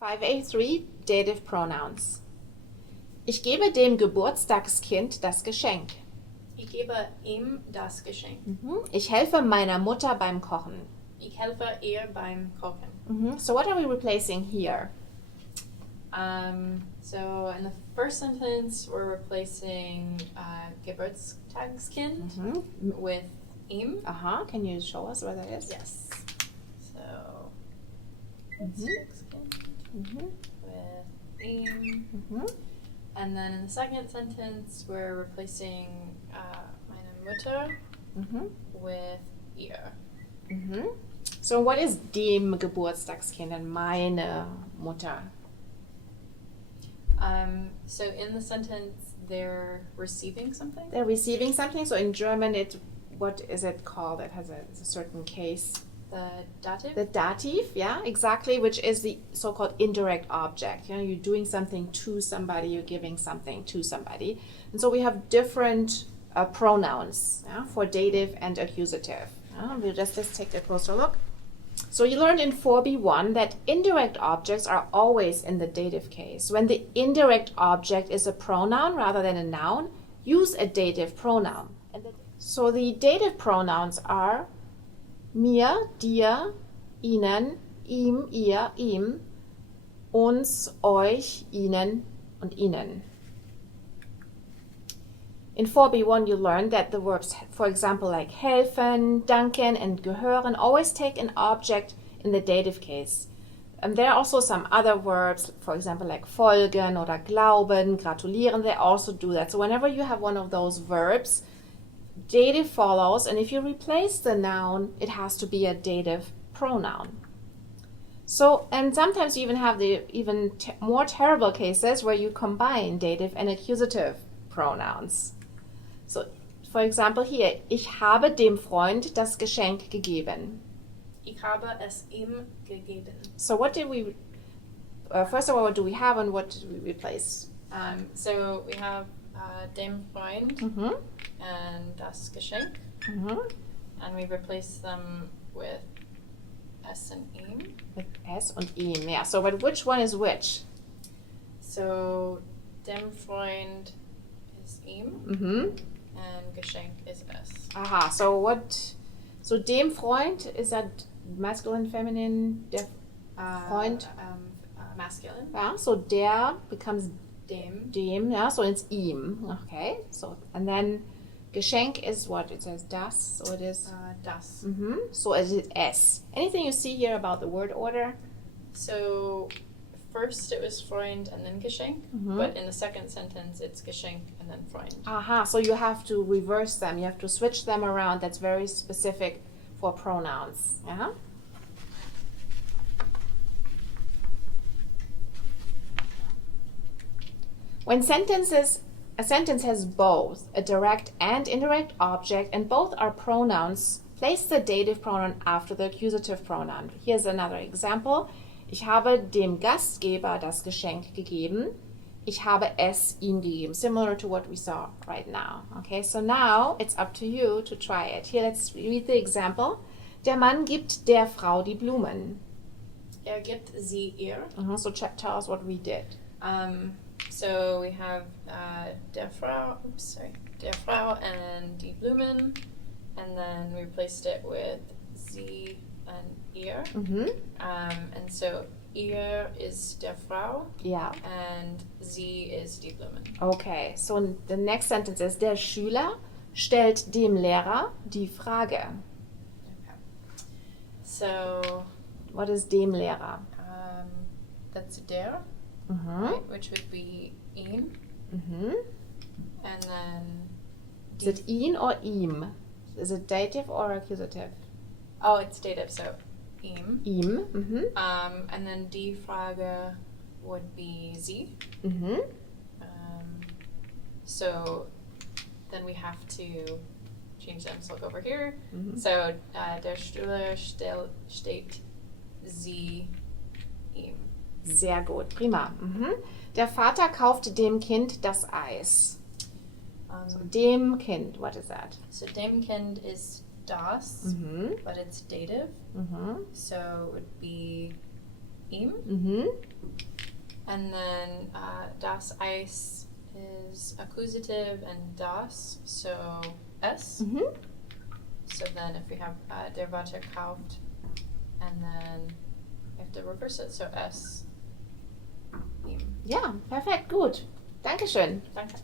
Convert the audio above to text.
5A.3 Dative Pronouns. Ich gebe dem Geburtstagskind das Geschenk. Ich gebe ihm das Geschenk. Ich helfe meiner Mutter beim Kochen. Ich helfe ihr beim Kochen. So what are we replacing here? So in the first sentence, we're replacing Geburtstagskind with ihm. Can you show us what that is? Yes. So Geburtstagskind with ihm. And then in the second sentence, we're replacing meine Mutter with ihr. So what is dem Geburtstagskind and meine Mutter? So in the sentence, they're receiving something. They're receiving something. So in German, what is it called? It has a certain case. The dative. The dative, yeah, exactly, which is the so-called indirect object. You know, you're doing something to somebody, you're giving something to somebody. And so we have different pronouns for dative and accusative. Let's take a closer look. So you learned in 4B1 that indirect objects are always in the dative case. When the indirect object is a pronoun rather than a noun, use a dative pronoun. So the dative pronouns are mir, dir, ihnen, ihm, ihr, ihm, uns, euch, ihnen und ihnen. In 4B1 you learned that the verbs, for example, like helfen, danken, and gehören always take an object in the dative case. There are also some other verbs, for example, like folgen oder glauben, gratulieren, they also do that. So whenever you have one of those verbs, dative follows, and if you replace the noun, it has to be a dative pronoun. So, and sometimes you even have the more terrible cases where you combine dative and accusative pronouns. So, for example here, ich habe dem Freund das Geschenk gegeben. Ich habe es ihm gegeben. So what did we, first of all, what do we have and what did we replace? So we have dem Freund and das Geschenk. And we replace them with es and ihm. With es und ihm, yeah. So but which one is which? So dem Freund is ihm. And Geschenk is es. So dem Freund, is that masculine, feminine? Der Freund? Masculine. Yeah, so der becomes Dem. Yeah, so it's ihm. Okay, so, and then Geschenk is what? It says das, so it is? Das. So it is es. Anything you see here about the word order? So first it was Freund and then Geschenk, but in the second sentence it's Geschenk and then Freund. So you have to reverse them, you have to switch them around. That's very specific for pronouns. When a sentence has both a direct and indirect object and both are pronouns, place the dative pronoun after the accusative pronoun. Here's another example. Ich habe dem Gastgeber das Geschenk gegeben. Ich habe es ihm gegeben. Similar to what we saw right now. Okay, so now it's up to you to try it. Here, let's read the example. Der Mann gibt der Frau die Blumen. Gibt sie ihr. So tell us what we did. So we have der Frau and die Blumen, and then we replaced it with sie and ihr. And so ihr is der Frau. Yeah. And sie is die Blumen. Okay, so the next sentence is der Schüler stellt dem Lehrer die Frage. Okay. So what is dem Lehrer? That's der, right, which would be ihm. And then is it ihn or ihm? Is it dative or accusative? Oh, it's dative, so ihm. Ihm. And then die Frage would be sie. So then we have to change them. So look over here. So der Schüler steht sie ihm. Sehr gut, prima. Der Vater kaufte dem Kind das Eis. So dem Kind, what is that? So dem Kind is das, but it's dative. So it would be ihm. Mhm. And then das Eis is accusative and das, so S. Mhm. So then if we have der Vater kauft, and then we have to reverse it, so S ihm. Ja, perfekt, gut. Dankeschön. Danke.